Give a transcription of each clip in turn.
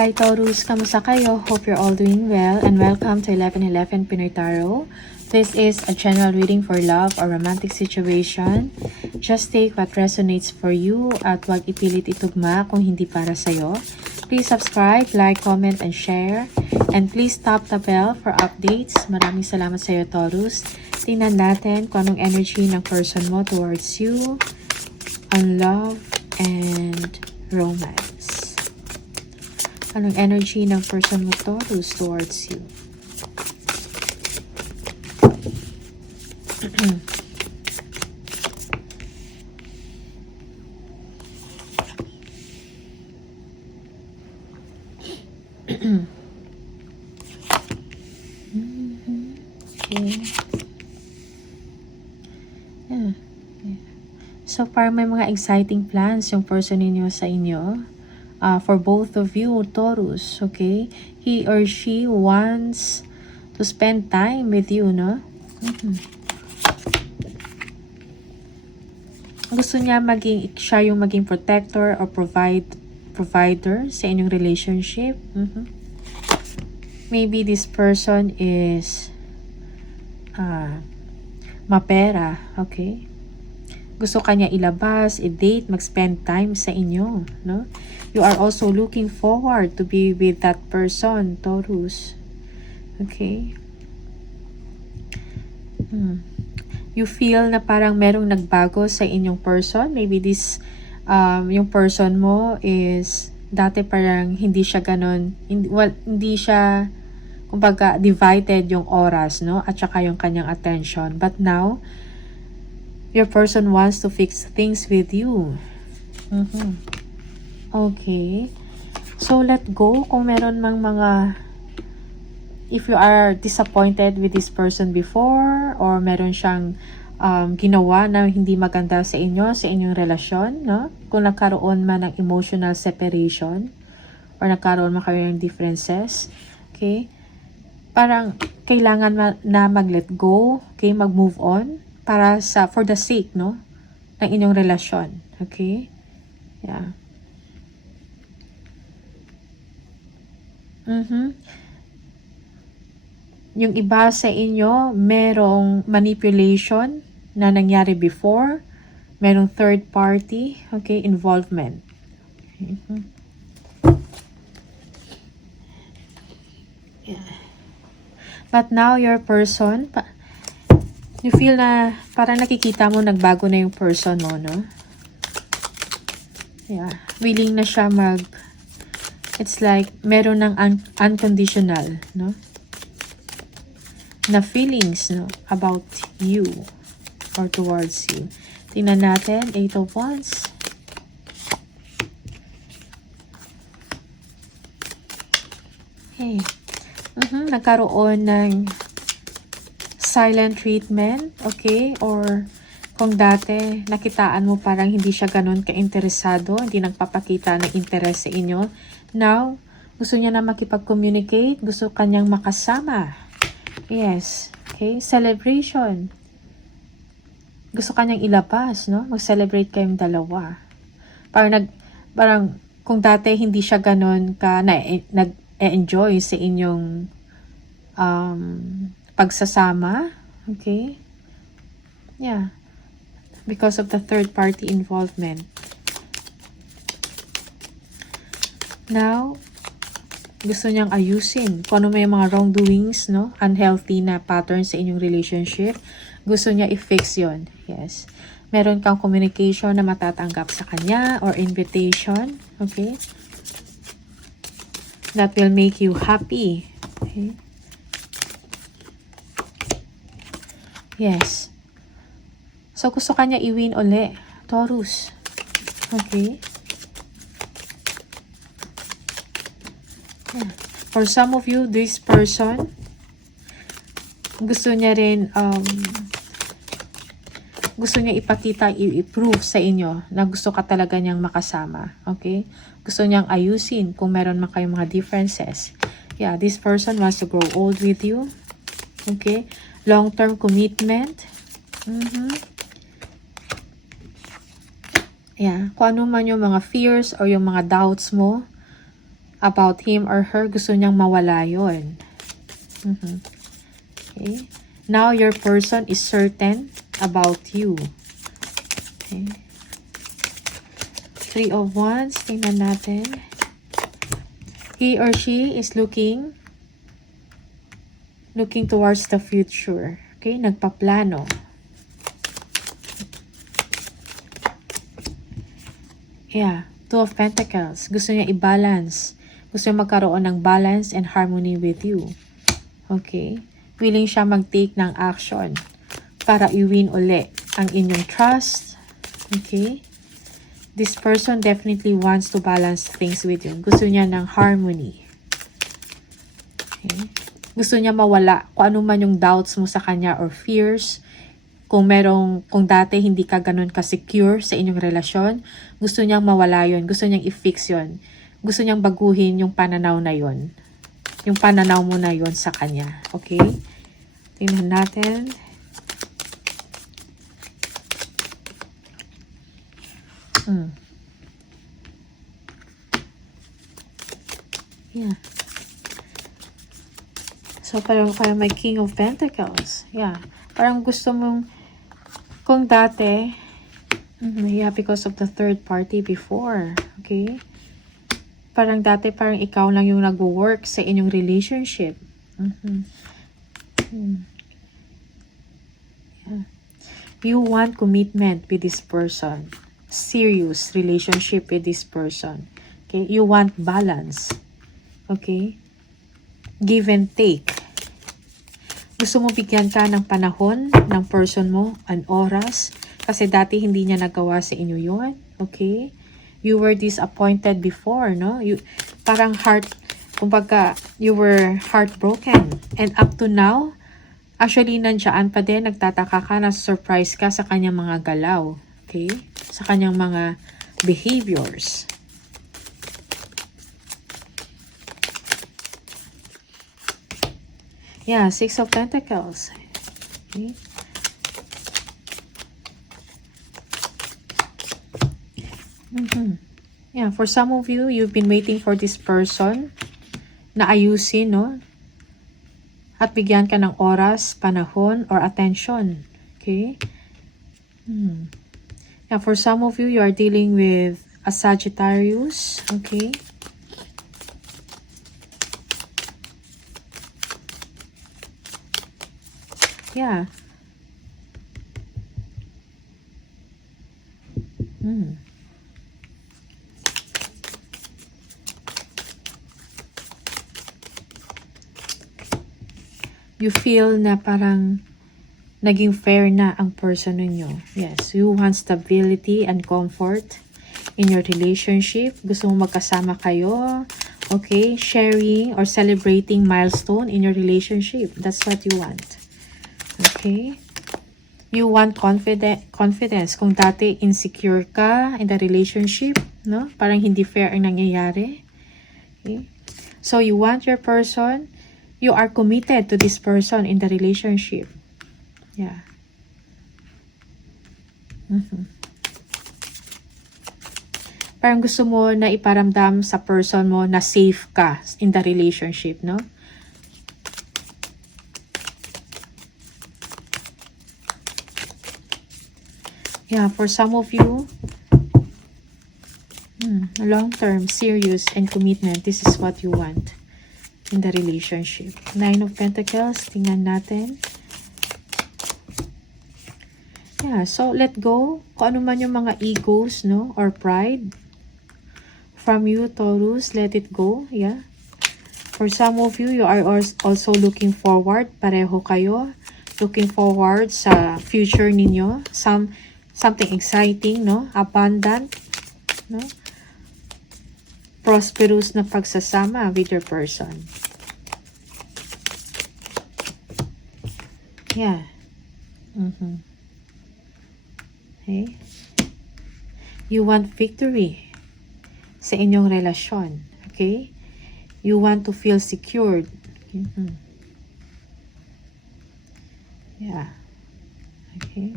Hi Taurus, kamusta kayo? Hope you're all doing well and welcome to 1111 Pinoy Tarot. This is a general reading for love or romantic situation. Just take what resonates for you at huwag ipilit itugma kung hindi para sa'yo. Please subscribe, like, comment, and share. And please tap the bell for updates. Maraming salamat sa'yo Taurus. Tingnan natin kung anong energy ng person mo towards you on love and romance. Anong energy ng person mo Taurus towards you? Okay. Yeah. So parang may mga exciting plans yung person ninyo sa inyo. For both of you, Taurus, okay? He or she wants to spend time with you, no? Gusto niya siya yung maging protector or provider sa inyong relationship. Maybe this person is mapera, okay? Gusto kanya ilabas, i-date, mag-spend time sa inyo, no? You are also looking forward to be with that person, Taurus. Okay? You feel na parang merong nagbago sa inyong person. Maybe this, yung person mo is, dati parang hindi siya ganun, hindi siya, kumbaga, divided yung oras, no? At saka yung kanyang attention. But now, your person wants to fix things with you. Okay. So, let go. Kung meron mang mga, if you are disappointed with this person before, or meron siyang ginawa na hindi maganda sa inyong relasyon, no? Kung nagkaroon man ng emotional separation, or nagkaroon man kayo ng differences, okay? Parang kailangan na mag-let go, okay? Mag-move on, for the sake, no? Ng inyong relasyon, okay? Yeah. Yung iba sa inyo, merong manipulation na nangyari before. Merong third party, okay, involvement. Yeah. But now your person, you feel na parang nakikita mo nagbago na yung person mo, no? Yeah. Willing na siya it's like meron ng unconditional, no? Na feelings, no? About you or towards you. Tingnan natin, 8 of Wands. Okay. Nagkaroon ng silent treatment, okay? Or kung dati nakitaan mo parang hindi siya ganun ka-interesado, hindi nagpapakita ng interest sa inyo. Now, gusto niya na makipag-communicate, gusto kanyang makasama. Yes, okay? Celebration. Gusto kanyang ilabas, no? Mag-celebrate kayong dalawa. Parang kung dati hindi siya ganun ka nag-enjoy sa inyong pagsasama, okay? Yeah. Because of the third party involvement. Now, gusto niyang ayusin kung ano may mga wrongdoings, no? Unhealthy na patterns sa inyong relationship. Gusto niya i-fix yon. Yes. Meron kang communication na matatanggap sa kanya or invitation, okay? That will make you happy. Okay? Yes. So, gusto kanya i-win uli. Taurus. Okay? Yeah. For some of you, this person, gusto niya rin, gusto niya ipakita, i-prove sa inyo na gusto ka talaga niyang makasama. Okay? Gusto niyang ayusin kung meron man kayong mga differences. Yeah, this person wants to grow old with you. Okay? Long-term commitment. Yeah, kung ano man yung mga fears or yung mga doubts mo, about him or her. Gusto niyang mawala yun. Okay. Now, your person is certain about you. Okay. Three of Wands. Tingnan natin. He or she is looking towards the future. Okay. Nagpaplano. Yeah. Two of Pentacles. Gusto niya i-balance. Gusto niya magkaroon ng balance and harmony with you. Okay. Willing siya mag-take ng action para i-win uli ang inyong trust. Okay. This person definitely wants to balance things with you. Gusto niya ng harmony. Okay. Gusto niya mawala kung ano man yung doubts mo sa kanya or fears. Kung dati hindi ka ganun ka-secure sa inyong relasyon, gusto niyang mawala yun. Gusto niyang i-fix yun. Gusto niyang baguhin yung pananaw na yun. Yung pananaw mo na yun sa kanya. Okay? Tingnan natin. Yeah. So, parang may King of Pentacles. Yeah. Parang gusto mong, kung dati, yeah, because of the third party before. Okay? Parang dati, parang ikaw lang yung nag-work sa inyong relationship. Yeah. You want commitment with this person. Serious relationship with this person. Okay? You want balance. Okay? Give and take. Gusto mo bigyan ka ng panahon ng person mo, an oras. Kasi dati hindi niya nagawa sa inyo yun. Okay? You were disappointed before, no? Parang kumbaga, you were heartbroken. And up to now, actually, nandiyan pa din, nagtataka ka, na-surprise ka sa kanyang mga galaw. Okay? Sa kanyang mga behaviors. Yeah, Six of Pentacles. Okay. Yeah, for some of you, you've been waiting for this person na ayusin, no? At bigyan ka ng oras, panahon, or attention. Okay? Yeah, for some of you, you are dealing with a Sagittarius. Okay? Yeah. You feel na parang naging fair na ang person ninyo. Yes, you want stability and comfort in your relationship. Gusto mo magkasama kayo. Okay, sharing or celebrating milestone in your relationship. That's what you want. Okay? You want confidence. Kung dati insecure ka in the relationship, no? Parang hindi fair ang nangyayari. Okay? So you want your person, you are committed to this person in the relationship. Yeah. Parang gusto mo na iparamdam sa person mo na safe ka in the relationship, no? Yeah, for some of you, long-term, serious, and commitment, this is what you want in the relationship. Nine of Pentacles, tingnan natin. Yeah, so let go. Kung ano man yung mga egos, no, or pride from you, Taurus, let it go. Yeah. For some of you, you are also looking forward. Pareho kayo. Looking forward sa future ninyo. Something exciting, no? Abundant, no? Prosperous na pagsasama with your person. Yeah. Okay. You want victory sa inyong relasyon. Okay? You want to feel secured. Yeah. Okay.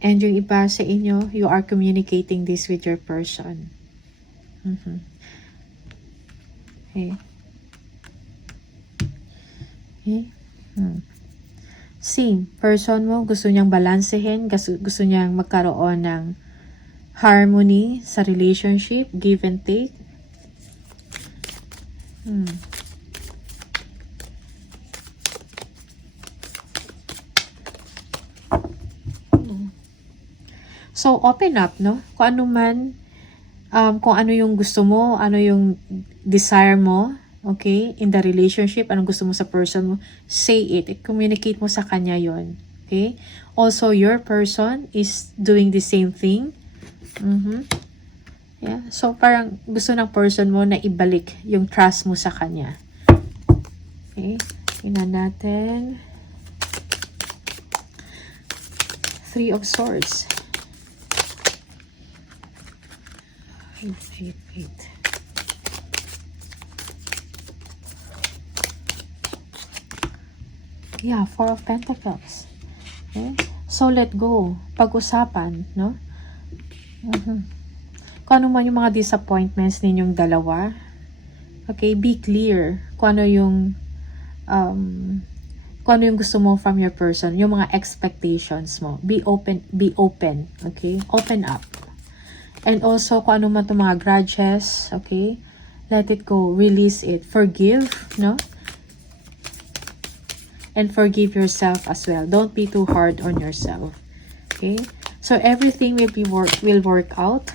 And yung iba sa inyo, you are communicating this with your person. Okay. Okay. C, person mo, gusto niyang balansehin, gusto niyang magkaroon ng harmony sa relationship, give and take. So, open up, no? Kung ano man, kung ano yung gusto mo, ano yung desire mo, okay, in the relationship, anong gusto mo sa person mo, say it. Communicate mo sa kanya yon. Okay? Also, your person is doing the same thing. Yeah. So, parang gusto ng person mo na ibalik yung trust mo sa kanya. Okay? Tingnan natin. 3 of Swords. Wait. Yeah, 4 of Pentacles. Okay? So, let go. Pag-usapan, no? Kung ano man yung mga disappointments ninyong dalawa. Okay, be clear. Kung ano yung gusto mo from your person, yung mga expectations mo. Be open, okay? Open up. And also, kung ano man itong mga grudges, okay? Let it go. Release it. Forgive, no? And forgive yourself as well. Don't be too hard on yourself. Okay? So, everything will work out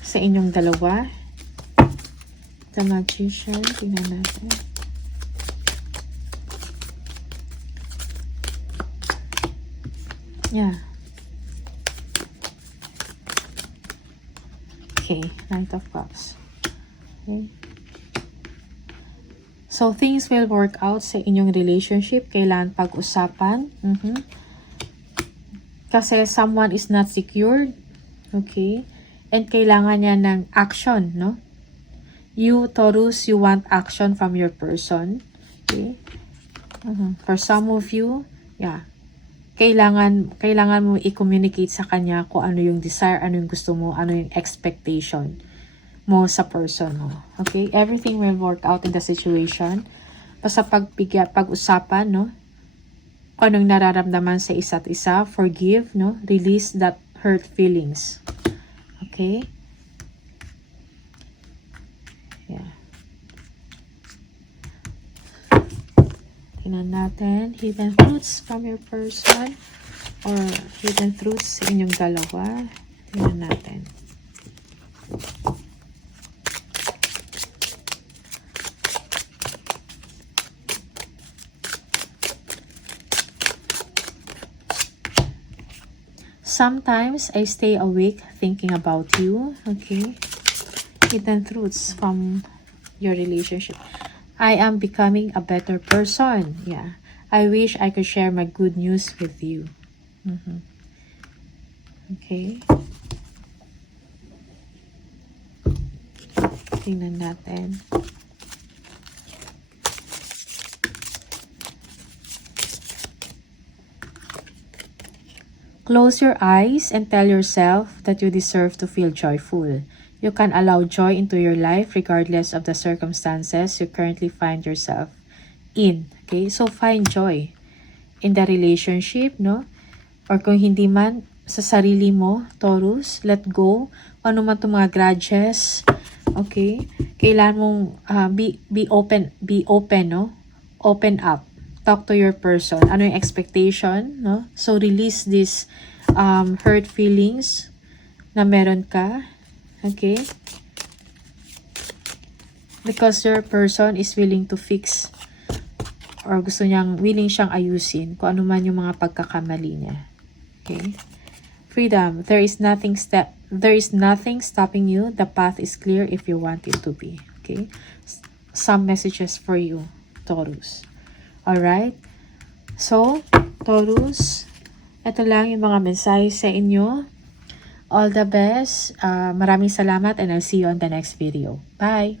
sa inyong dalawa. The Magician. Tingnan natin. Yeah. Okay, Knight of Cups. Okay. So, things will work out sa inyong relationship. Kailangan pag-usapan. Kasi someone is not secured. Okay. And kailangan niya ng action, no? You, Taurus, you want action from your person. Okay. For some of you, yeah. Kailangan mo i-communicate sa kanya kung ano yung desire, ano yung gusto mo, ano yung expectation mo sa person mo. Okay? Everything will work out in the situation. Basta pag-usapan, no? Kung anong nararamdaman sa isa't isa, forgive, no? Release that hurt feelings. Okay? Yeah. Tingnan natin, hidden truths from your person or hidden truths sa inyong dalawa. Tingnan natin. Sometimes I stay awake thinking about you. Okay. Hidden truths from your relationship. I am becoming a better person. Yeah. I wish I could share my good news with you. Okay. Tingnan natin. Close your eyes and tell yourself that you deserve to feel joyful. You can allow joy into your life regardless of the circumstances you currently find yourself in. Okay? So, find joy in the relationship, no? Or kung hindi man, sa sarili mo, Taurus, let go. Ano man itong mga grudges. Okay? Kailangan mong be open, no? Open up. Talk to your person. Ano yung expectation, no? So, release this hurt feelings na meron ka. Okay? Because your person is willing to fix or willing siyang ayusin kung ano man yung mga pagkakamali niya. Okay? Freedom. There is nothing stopping you. The path is clear if you want it to be. Okay? Some messages for you, Taurus. Alright? So, Taurus, ito lang yung mga mensahe sa inyo. All the best. Maraming salamat and I'll see you on the next video. Bye!